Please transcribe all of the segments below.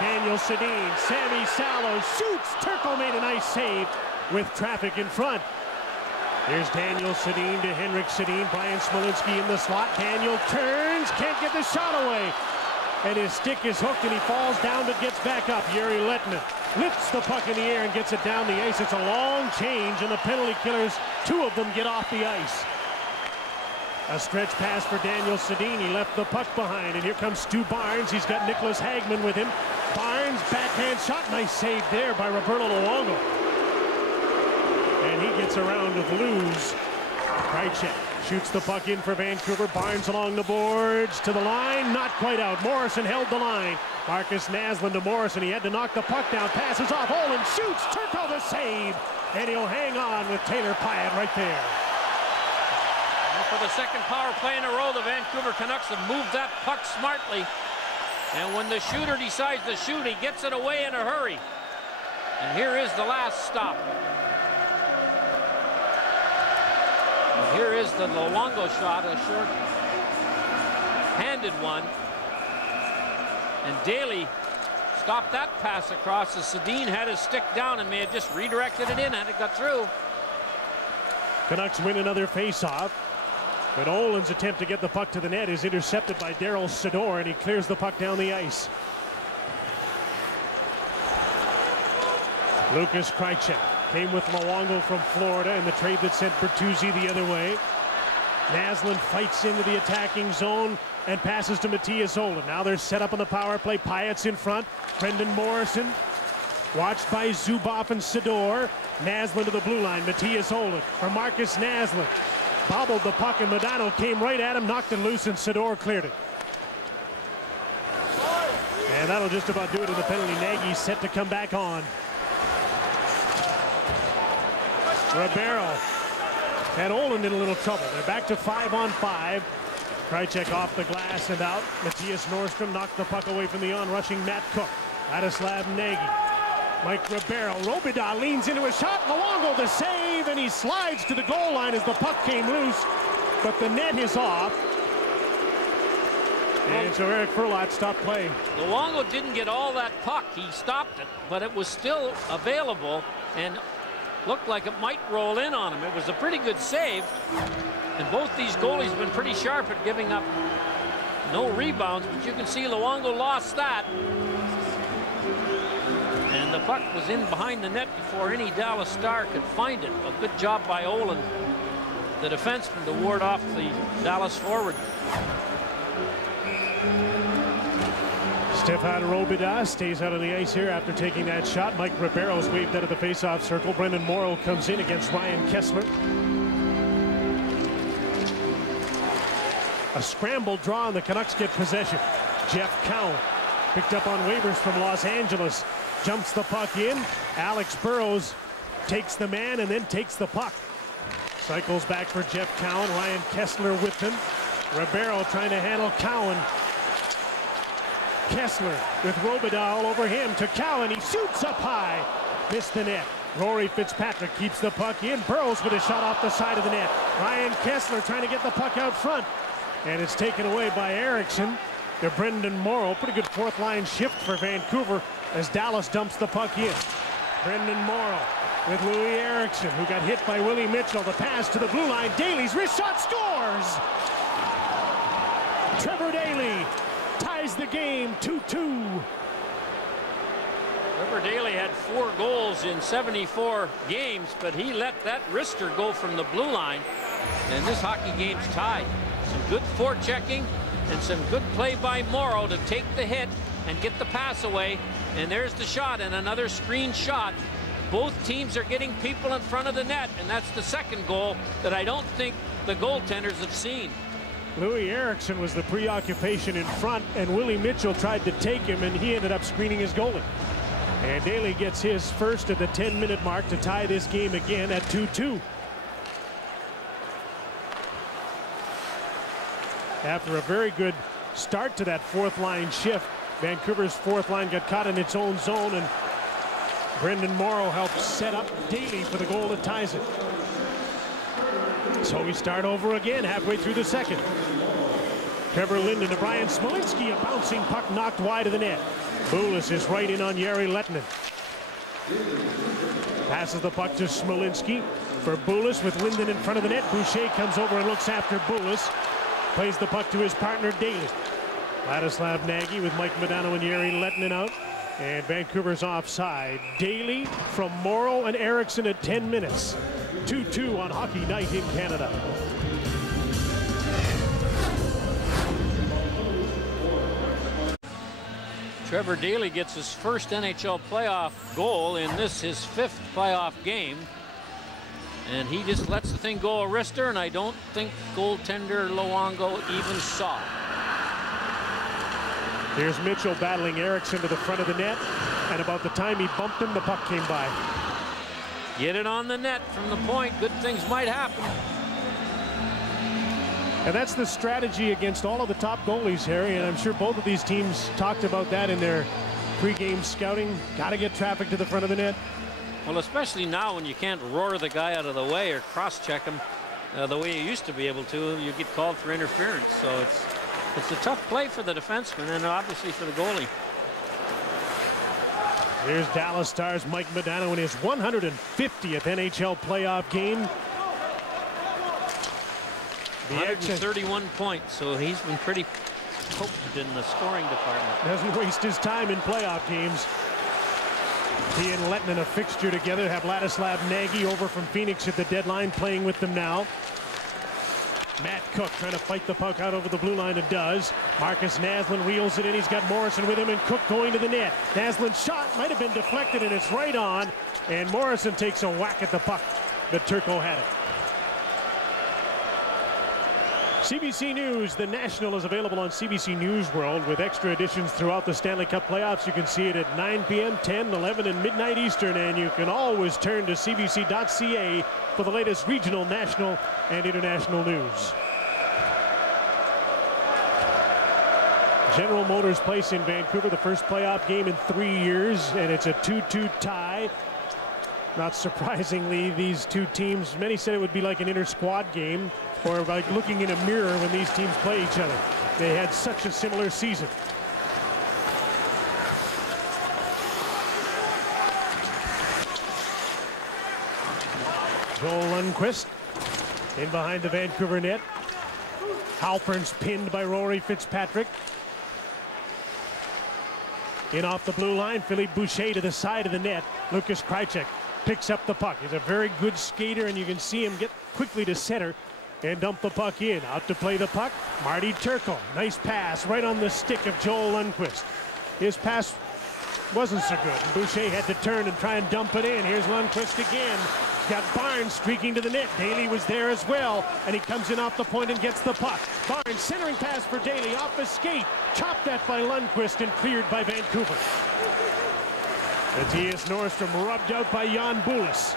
Daniel Sedin, Sammy Salos shoots. Turco made a nice save with traffic in front. Here's Daniel Sedin to Henrik Sedin. Brian Smolinski in the slot. Daniel turns, can't get the shot away. And his stick is hooked and he falls down but gets back up. Yuri Letman lifts the puck in the air and gets it down the ice. It's a long change and the penalty killers, two of them get off the ice. A stretch pass for Daniel Sedin. He left the puck behind and here comes Stu Barnes. He's got Nicholas Hagman with him. Barnes backhand shot. Nice save there by Roberto Luongo. And he gets around with Luz. Krejcik shoots the puck in for Vancouver. Barnes along the boards to the line. Not quite out. Morrison held the line. Marcus Naslund to Morrison. He had to knock the puck down. Passes off. Olin shoots. Turco the save. And he'll hang on with Taylor Pyatt right there. And for the second power play in a row, the Vancouver Canucks have moved that puck smartly. And when the shooter decides to shoot, he gets it away in a hurry. And here is the last stop. And here is the Luongo shot, a short-handed one. And Daly stopped that pass across as Sedin had his stick down and may have just redirected it in and it got through. Canucks win another face-off. But Olin's attempt to get the puck to the net is intercepted by Daryl Sador, and he clears the puck down the ice. Lukas Krejcik came with Luongo from Florida in the trade that sent Bertuzzi the other way. Naslund fights into the attacking zone and passes to Matthias Olin. Now they're set up on the power play. Pyatt's in front. Brendan Morrison watched by Zubov and Sador. Naslund to the blue line. Matthias Olin for Marcus Naslund. Bobbled the puck and Modano came right at him, knocked it loose, and Sador cleared it. And that'll just about do it in the penalty. Nagy's set to come back on. Ribeiro and Olin in a little trouble. They're back to 5-on-5. Krejcik off the glass and out. Matthias Nordstrom knocked the puck away from the on-rushing Matt Cook. Ladislav Nagy. Mike Ribeiro. Robida leans into a shot. Luongo the save, and he slides to the goal line as the puck came loose. But the net is off. And so Eric Furlat stopped play. Luongo didn't get all that puck. He stopped it, but it was still available and looked like it might roll in on him. It was a pretty good save. And both these goalies have been pretty sharp at giving up no rebounds, but you can see Luongo lost that. And the puck was in behind the net before any Dallas Star could find it. A good job by Olin, the defenseman, to ward off the Dallas forward. Stefan Robida stays out on the ice here after taking that shot. Mike Ribeiro's waved out of the face-off circle. Brendan Morrow comes in against Ryan Kessler. A scramble draw and the Canucks get possession. Jeff Cowan picked up on waivers from Los Angeles. Jumps the puck in. Alex Burrows takes the man and then takes the puck. Cycles back for Jeff Cowan. Ryan Kessler with him. Ribeiro trying to handle Cowan. Kessler with Robida all over him to Cowan. He shoots up high. Missed the net. Rory Fitzpatrick keeps the puck in. Burrows with a shot off the side of the net. Ryan Kessler trying to get the puck out front. And it's taken away by Eriksson to Brendan Morrow. Pretty good fourth line shift for Vancouver as Dallas dumps the puck in. Brendan Morrow with Louis Eriksson, who got hit by Willie Mitchell. The pass to the blue line. Daly's wrist shot scores! Trevor Daly ties the game 2-2. Trevor Daly had 4 goals in 74 games, but he let that wrister go from the blue line. And this hockey game's tied. Some good forechecking and some good play by Morrow to take the hit and get the pass away. And there's the shot and another screen shot. Both teams are getting people in front of the net, and that's the second goal that I don't think the goaltenders have seen. Louis Eriksson was the preoccupation in front, and Willie Mitchell tried to take him, and he ended up screening his goalie. And Daly gets his first at the 10-minute mark to tie this game again at 2-2. After a very good start to that fourth line shift, Vancouver's fourth line got caught in its own zone, and Brendan Morrow helped set up Daly for the goal that ties it. So we start over again halfway through the second. Trevor Linden to Brian Smolinski, a bouncing puck knocked wide of the net. Bulis is right in on Jere Lehtinen. Passes the puck to Smolinski for Bulis with Linden in front of the net. Boucher comes over and looks after Bulis. Plays the puck to his partner Daly. Ladislav Nagy with Mike Modano and Jere Lehtinen out. And Vancouver's offside. Daly from Morrow and Eriksson at 10 minutes. 2-2 on Hockey Night in Canada. Trevor Daly gets his first NHL playoff goal in this, his 5th playoff game. And he just lets the thing go a wrister, and I don't think goaltender Luongo even saw it. Here's Mitchell battling Eriksson to the front of the net, and about the time he bumped him, the puck came by. Get it on the net from the point. Good things might happen. And that's the strategy against all of the top goalies, Harry, and I'm sure both of these teams talked about that in their pregame scouting. Got to get traffic to the front of the net. Well, especially now when you can't roar the guy out of the way or cross-check him the way you used to be able to. You get called for interference, so it's a tough play for the defenseman and obviously for the goalie. Here's Dallas Stars Mike Modano in his 150th NHL playoff game. 131 points, so he's been pretty potent in the scoring department. Doesn't waste his time in playoff games. He and Lehtinen a fixture together. Have Ladislav Nagy over from Phoenix at the deadline, playing with them now. Matt Cook trying to fight the puck out over the blue line, and does. Marcus Naslund reels it in. He's got Morrison with him, and Cook going to the net. Nasland's shot might have been deflected, and it's right on. And Morrison takes a whack at the puck, but Turco had it. CBC News, the National is available on CBC News World with extra editions throughout the Stanley Cup playoffs. You can see it at 9 p.m., 10, 11, and midnight Eastern, and you can always turn to cbc.ca for the latest regional, national, and international news. General Motors Place in Vancouver, the first playoff game in 3 years, and it's a 2-2 tie. Not surprisingly, these two teams, many said it would be like an inter-squad game, or like looking in a mirror when these teams play each other. They had such a similar season. Joel Lundqvist in behind the Vancouver net. Halpern's pinned by Rory Fitzpatrick. In off the blue line, Philippe Boucher to the side of the net. Lukas Krajcek picks up the puck. He's a very good skater, and you can see him get quickly to center and dump the puck in. Out to play the puck, Marty Turco. Nice pass right on the stick of Joel Lundqvist. His pass wasn't so good. Boucher had to turn and try and dump it in. Here's Lundqvist again. He's got Barnes streaking to the net. Daly was there as well, and he comes in off the point and gets the puck. Barnes centering pass for Daly off the skate. Chopped that by Lundqvist and cleared by Vancouver. Matthias Norrstrom rubbed out by Jan Bulis.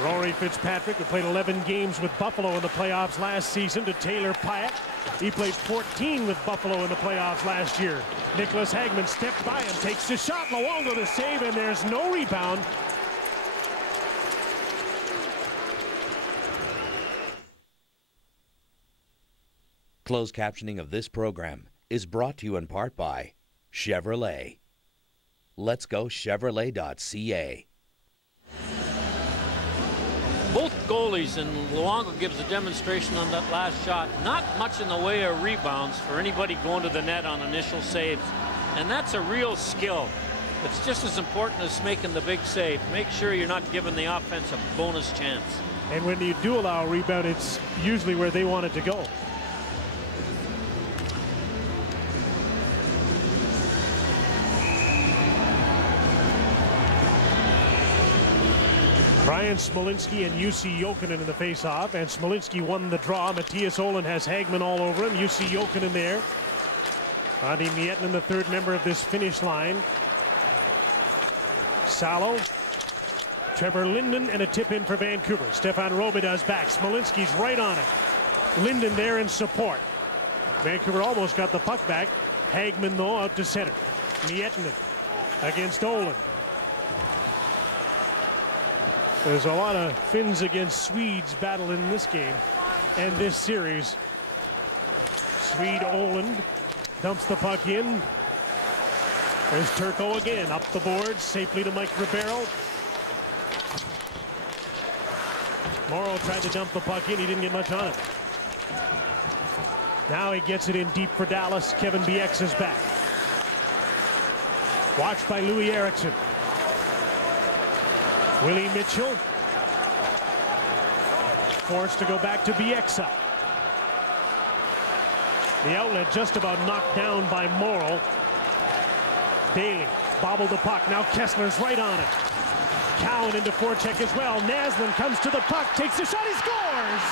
Rory Fitzpatrick, who played 11 games with Buffalo in the playoffs last season, to Taylor Pyatt. He played 14 with Buffalo in the playoffs last year. Nicholas Hagman stepped by him, takes the shot. Luongo the save, and there's no rebound. Closed captioning of this program is brought to you in part by Chevrolet. Let's go Chevrolet.ca. Both goalies, and Luongo gives a demonstration on that last shot. Not much in the way of rebounds for anybody going to the net on initial saves. And that's a real skill. It's just as important as making the big save. Make sure you're not giving the offense a bonus chance. And when you do allow a rebound, it's usually where they want it to go. Brian Smolinski and Jussi Jokinen in the face-off, and Smolinski won the draw. Matthias Ohlund has Hagman all over him. Jussi Jokinen there. Antti Miettinen, the third member of this finish line. Salo, Trevor Linden, and a tip-in for Vancouver. Stefan Robidas back. Smolinski's right on it. Linden there in support. Vancouver almost got the puck back. Hagman, though, out to center. Miettinen against Ohlund. There's a lot of Finns against Swedes battle in this game and this series. Swede Ohlund dumps the puck in. There's Turco again, up the board, safely to Mike Ribeiro. Morrow tried to dump the puck in, he didn't get much on it. Now he gets it in deep for Dallas. Kevin Bieksa's back. Watched by Louis Eriksson. Willie Mitchell forced to go back to Bieksa. The outlet just about knocked down by Morrow. Daly bobbled the puck. Now Kessler's right on it. Cowan into forecheck as well. Naslund comes to the puck, takes the shot, he scores!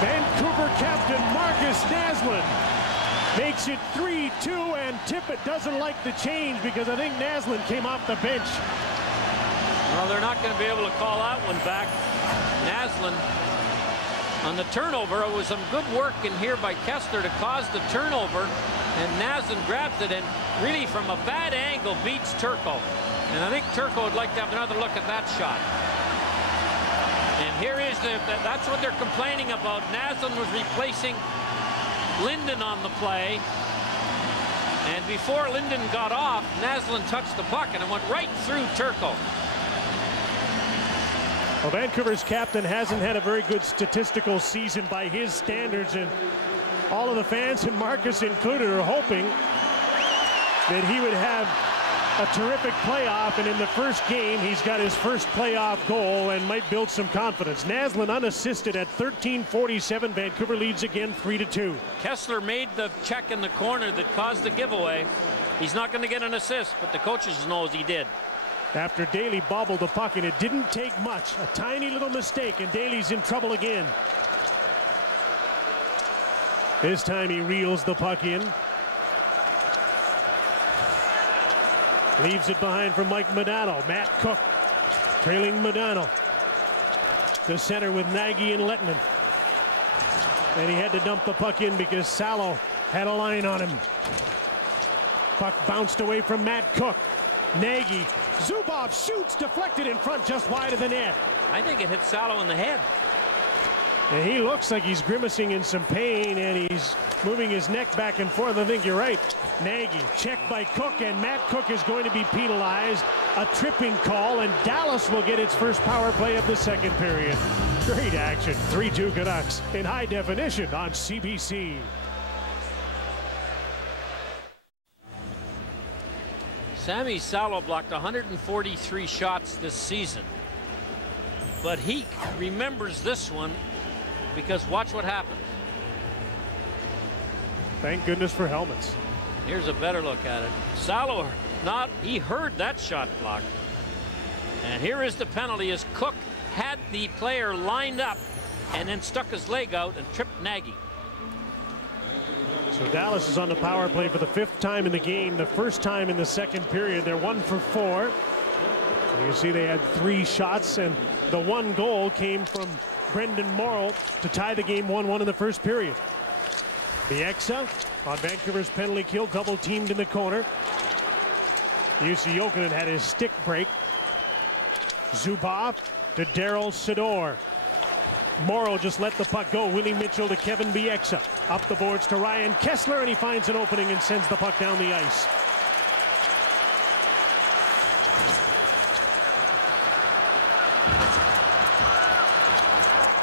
Vancouver captain Marcus Naslund makes it 3-2, and Tippett doesn't like the change because I think Naslund came off the bench. Well, they're not going to be able to call that one back. Naslund on the turnover. It was some good work in here by Kessler to cause the turnover, and Naslund grabs it and really from a bad angle beats Turco. And I think Turco would like to have another look at that shot. And here is that's what they're complaining about. Naslund was replacing Linden on the play, and before Linden got off, Naslund touched the puck and it went right through Turco. Well, Vancouver's captain hasn't had a very good statistical season by his standards, and all of the fans, and Marcus included, are hoping that he would have a terrific playoff, and in the first game he's got his first playoff goal and might build some confidence. Naslund unassisted at 13:47. Vancouver leads again 3-2. Kessler made the check in the corner that caused the giveaway. He's not going to get an assist, but the coaches knows he did. After Daly bobbled the puck, and it didn't take much. A tiny little mistake, and Daly's in trouble again. This time he reels the puck in. Leaves it behind for Mike Modano. Matt Cook trailing Modano. To center with Nagy and Lettman. And he had to dump the puck in because Salo had a line on him. Puck bounced away from Matt Cook. Nagy. Zubov shoots, deflected in front, just wide of the net. I think it hit Salo in the head. And he looks like he's grimacing in some pain, and he's moving his neck back and forth. I think you're right. Nagy checked by Cook, and Matt Cook is going to be penalized. A tripping call, and Dallas will get its first power play of the second period. Great action. 3-2 Canucks in high definition on CBC. Sammy Salo blocked 143 shots this season, but he remembers this one because watch what happened. Thank goodness for helmets. Here's a better look at it. Salo, he heard that shot block. And here is the penalty as Cook had the player lined up and then stuck his leg out and tripped Nagy. So Dallas is on the power play for the 5th time in the game. The first time in the second period. They're 1 for 4. You can see they had 3 shots, and the 1 goal came from Brendan Morrow to tie the game 1-1 in the first period. Bieksa on Vancouver's penalty kill, double teamed in the corner. Jussi Jokinen had his stick break. Zubov to Daryl Sydor. Morrow just let the puck go. Willie Mitchell to Kevin Bieksa. Up the boards to Ryan Kessler, and he finds an opening and sends the puck down the ice.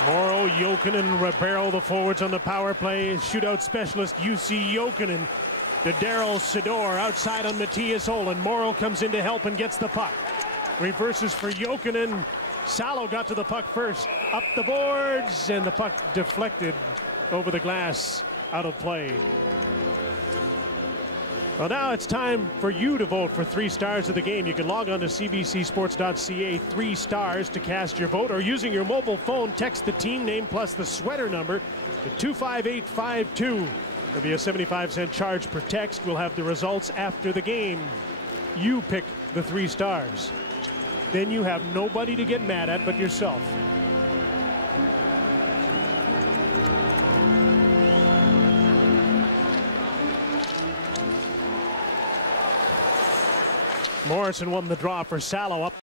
Morrow, Jokinen, Ribeiro, the forwards on the power play. Shootout specialist Jussi Jokinen to Daryl Sydor. Outside on Matthias Olin. Morrow comes in to help and gets the puck. Reverses for Jokinen. Salo got to the puck first. Up the boards, and the puck deflected over the glass, out of play. Well, now it's time for you to vote for 3 stars of the game. You can log on to cbcsports.ca, 3 stars to cast your vote, or using your mobile phone, text the team name plus the sweater number to 25852. There'll be a 75-cent charge per text. We'll have the results after the game. You pick the 3 stars. Then you have nobody to get mad at but yourself. Morrison won the draw for Salo up.